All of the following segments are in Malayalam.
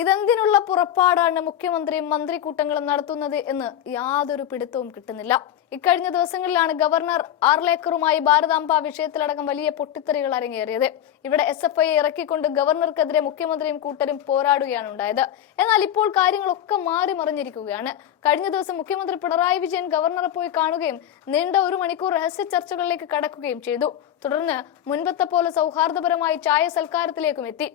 ഇതെന്തിനുള്ള പുറപ്പാടാണ് മുഖ്യമന്ത്രി മന്ത്രിക്കൂട്ടങ്ങളും നടത്തുന്നത് എന്ന് യാതൊരു പിടുത്തവും കിട്ടുന്നില്ല. ഇക്കഴിഞ്ഞ ദിവസങ്ങളിലാണ് ഗവർണർ ആർലേക്കറുമായി ഭാരതാംബ വിഷയത്തിലടക്കം വലിയ പൊട്ടിത്തെറികൾ അരങ്ങേറിയത്. ഇവിടെ എസ് എഫ് ഐ ഇറക്കിക്കൊണ്ട് ഗവർണർക്കെതിരെ മുഖ്യമന്ത്രിയും കൂട്ടരും പോരാടുകയാണ് ഉണ്ടായത് എന്നാൽ ഇപ്പോൾ കാര്യങ്ങളൊക്കെ മാറി മറിഞ്ഞിരിക്കുകയാണ്. കഴിഞ്ഞ ദിവസം മുഖ്യമന്ത്രി പിണറായി വിജയൻ ഗവർണറെ പോയി കാണുകയും നീണ്ട ഒരു മണിക്കൂർ രഹസ്യ ചർച്ചകളിലേക്ക് കടക്കുകയും ചെയ്തു. തുടർന്ന് മുൻപത്തെ പോലെ സൗഹാർദ്ദപരമായി ചായ സൽക്കാരത്തിലേക്കും എത്തി.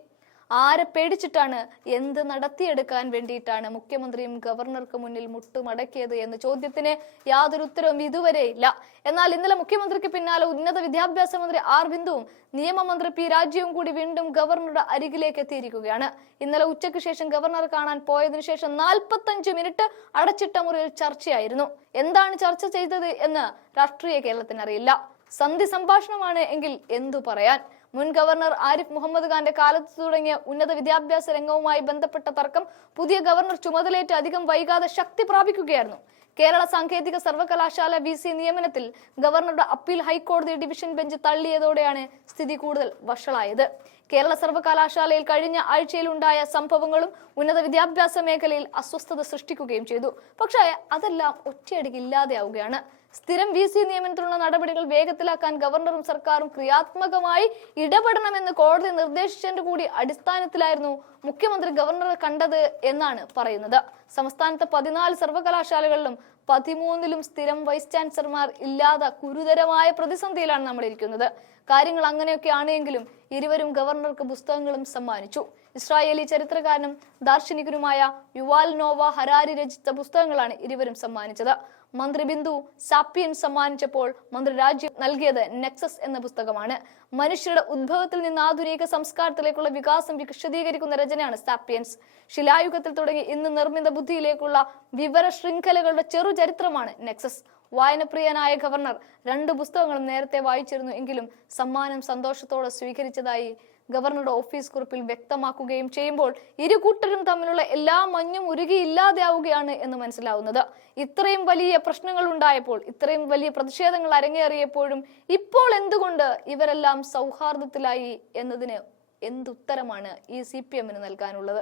ആരെ പേടിച്ചിട്ടാണ്? എന്ത് നടത്തിയെടുക്കാൻ വേണ്ടിയിട്ടാണ് മുഖ്യമന്ത്രിയും ഗവർണർക്ക് മുന്നിൽ മുട്ടുമടക്കിയത് എന്ന ചോദ്യത്തിന് യാതൊരു ഉത്തരവും ഇതുവരെ ഇല്ല. എന്നാൽ ഇന്നലെ മുഖ്യമന്ത്രിക്ക് പിന്നാലെ ഉന്നത വിദ്യാഭ്യാസ മന്ത്രി ആർ ബിന്ദുവും നിയമമന്ത്രി പി രാജീവും കൂടി വീണ്ടും ഗവർണറുടെ അരികിലേക്ക് എത്തിയിരിക്കുകയാണ്. ഇന്നലെ ഉച്ചയ്ക്ക് ശേഷം ഗവർണർ കാണാൻ പോയതിനു ശേഷം നാൽപ്പത്തഞ്ച് മിനിറ്റ് അടച്ചിട്ട മുറിയിൽ ചർച്ചയായിരുന്നു. എന്താണ് ചർച്ച ചെയ്തത് എന്ന് രാഷ്ട്രീയ കേരളത്തിന് അറിയില്ല. സന്ധി സംഭാഷണമാണ് എങ്കിൽ എന്തു പറയാൻ? മുൻ ഗവർണർ ആരിഫ് മുഹമ്മദ് ഖാന്റെ കാലത്ത് തുടങ്ങിയ ഉന്നത വിദ്യാഭ്യാസ രംഗവുമായി ബന്ധപ്പെട്ട തർക്കം പുതിയ ഗവർണർ ചുമതലയേറ്റ് അധികം വൈകാതെ ശക്തി പ്രാപിക്കുകയായിരുന്നു. കേരള സാങ്കേതിക സർവകലാശാല വി സി നിയമനത്തിൽ ഗവർണറുടെ അപ്പീൽ ഹൈക്കോടതി ഡിവിഷൻ ബെഞ്ച് തള്ളിയതോടെയാണ് സ്ഥിതി കൂടുതൽ വഷളായത്. കേരള സർവകലാശാലയിൽ കഴിഞ്ഞ ആഴ്ചയിലുണ്ടായ സംഭവങ്ങളും ഉന്നത വിദ്യാഭ്യാസ മേഖലയിൽ അസ്വസ്ഥത സൃഷ്ടിക്കുകയും ചെയ്തു. പക്ഷേ അതെല്ലാം ഒറ്റയടിക്ക് ഇല്ലാതെയാവുകയാണ്. സ്ഥിരം വി സി നിയമനത്തിനുള്ള നടപടികൾ വേഗത്തിലാക്കാൻ ഗവർണറും സർക്കാരും ക്രിയാത്മകമായി ഇടപെടണമെന്ന് കോടതി നിർദ്ദേശിച്ചതിന്റെ കൂടി അടിസ്ഥാനത്തിലായിരുന്നു മുഖ്യമന്ത്രി ഗവർണറെ കണ്ടത് എന്നാണ് പറയുന്നത്. സംസ്ഥാനത്തെ പതിനാല് സർവകലാശാലകളിലും പതിമൂന്നിലും സ്ഥിരം വൈസ് ചാൻസലർമാർ ഇല്ലാതെ ഗുരുതരമായ പ്രതിസന്ധിയിലാണ് നമ്മൾ ഇരിക്കുന്നത്. കാര്യങ്ങൾ അങ്ങനെയൊക്കെ ആണെങ്കിലും ഇരുവരും ഗവർണർക്ക് പുസ്തകങ്ങളും സമ്മാനിച്ചു. ഇസ്രായേലി ചരിത്രകാരനും ദാർശനികനുമായ യുവാൽ നോവ ഹരാരി രചിച്ച പുസ്തകങ്ങളാണ് ഇരുവരും സമ്മാനിച്ചത്. മന്ത്രി ബിന്ദു സാപ്പിയൻ സമ്മാനിച്ചപ്പോൾ മന്ത്രി രാജ്യം നൽകിയത് നെക്സസ് എന്ന പുസ്തകമാണ്. മനുഷ്യരുടെ ഉദ്ഭവത്തിൽ നിന്ന് ആധുനിക സംസ്കാരത്തിലേക്കുള്ള വികാസം വിശദീകരിക്കുന്ന രചനയാണ് സാപ്പിയൻസ്. ശിലായുഗത്തിൽ തുടങ്ങി ഇന്ന് നിർമ്മിത ബുദ്ധിയിലേക്കുള്ള വിവര ശൃംഖലകളുടെ ചെറു ചരിത്രമാണ് നെക്സസ്. വായനപ്രിയനായ ഗവർണർ രണ്ട് പുസ്തകങ്ങളും നേരത്തെ വായിച്ചിരുന്നു എങ്കിലും സമ്മാനം സന്തോഷത്തോടെ സ്വീകരിച്ചതായി ഗവർണറുടെ ഓഫീസ് കുറിപ്പിൽ വ്യക്തമാക്കുകയും ചെയ്യുമ്പോൾ ഇരുകൂട്ടരും തമ്മിലുള്ള എല്ലാ മഞ്ഞും ഉരുകി ഇല്ലാതെയാവുകയാണ് എന്ന് മനസ്സിലാവുന്നത്. ഇത്രയും വലിയ പ്രശ്നങ്ങൾ ഉണ്ടായപ്പോൾ ഇത്രയും വലിയ പ്രതിഷേധങ്ങൾ അരങ്ങേറിയപ്പോഴും ഇപ്പോൾ എന്തുകൊണ്ട് ഇവരെല്ലാം സൗഹാർദ്ദത്തിലായി എന്നതിന് എന്തുത്തരമാണ് ഈ സി പി എമ്മിന് നൽകാനുള്ളത്?